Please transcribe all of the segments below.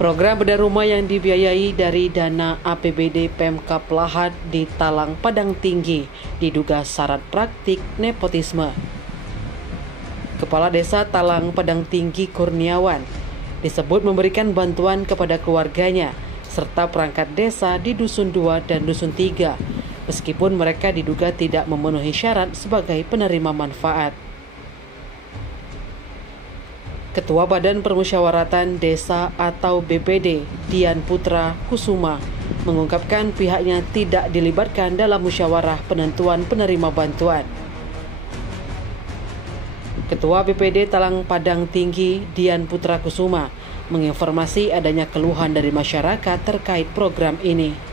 Program bedah rumah yang dibiayai dari dana APBD Pemkab Lahat di Talang Padang Tinggi diduga syarat praktik nepotisme. Kepala Desa Talang Padang Tinggi Kurniawan disebut memberikan bantuan kepada keluarganya serta perangkat desa di Dusun 2 dan Dusun 3, meskipun mereka diduga tidak memenuhi syarat sebagai penerima manfaat. Ketua Badan Permusyawaratan Desa atau BPD, Dian Putra Kusuma, mengungkapkan pihaknya tidak dilibatkan dalam musyawarah penentuan penerima bantuan. Ketua BPD Talang Padang Tinggi, Dian Putra Kusuma, menginformasi adanya keluhan dari masyarakat terkait program ini.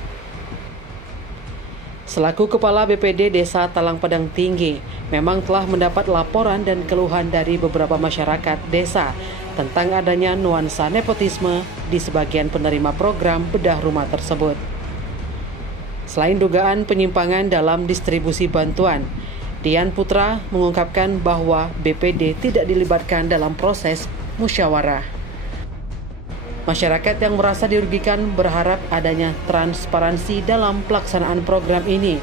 Selaku Kepala BPD Desa Talang Padang Tinggi, memang telah mendapat laporan dan keluhan dari beberapa masyarakat desa tentang adanya nuansa nepotisme di sebagian penerima program bedah rumah tersebut. Selain dugaan penyimpangan dalam distribusi bantuan, Dian Putra mengungkapkan bahwa BPD tidak dilibatkan dalam proses musyawarah. Masyarakat yang merasa dirugikan berharap adanya transparansi dalam pelaksanaan program ini.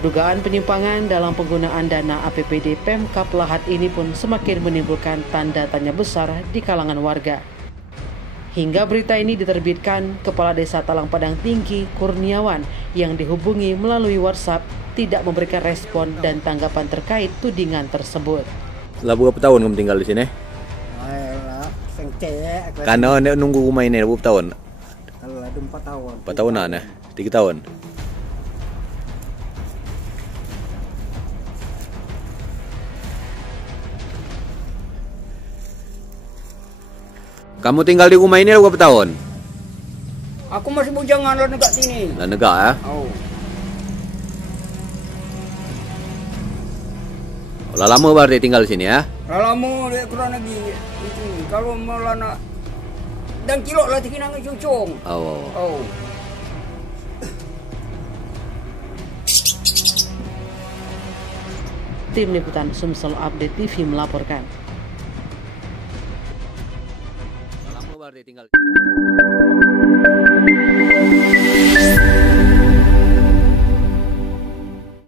Dugaan penyimpangan dalam penggunaan dana APBD Pemkab Lahat ini pun semakin menimbulkan tanda tanya besar di kalangan warga. Hingga berita ini diterbitkan, Kepala Desa Talang Padang Tinggi Kurniawan yang dihubungi melalui WhatsApp tidak memberikan respon dan tanggapan terkait tudingan tersebut. Lah berapa tahun kamu tinggal di sini? Karena nunggu rumah ini berapa tahun? Kalau ada 4 tahun. 4 tahunan ya? 3 tahun? Kamu tinggal di rumah ini berapa tahun? Aku masih bujangan lah dekat sini. Lah negak ya? Oh. Lah lama berarti tinggal di sini ya? Lah lama dia kurang lagi. Kalau malah nak dan kilok lah tikin angin cucung. Oh. Tim Liputan Sumsel Update TV melaporkan. Lama berarti tinggal.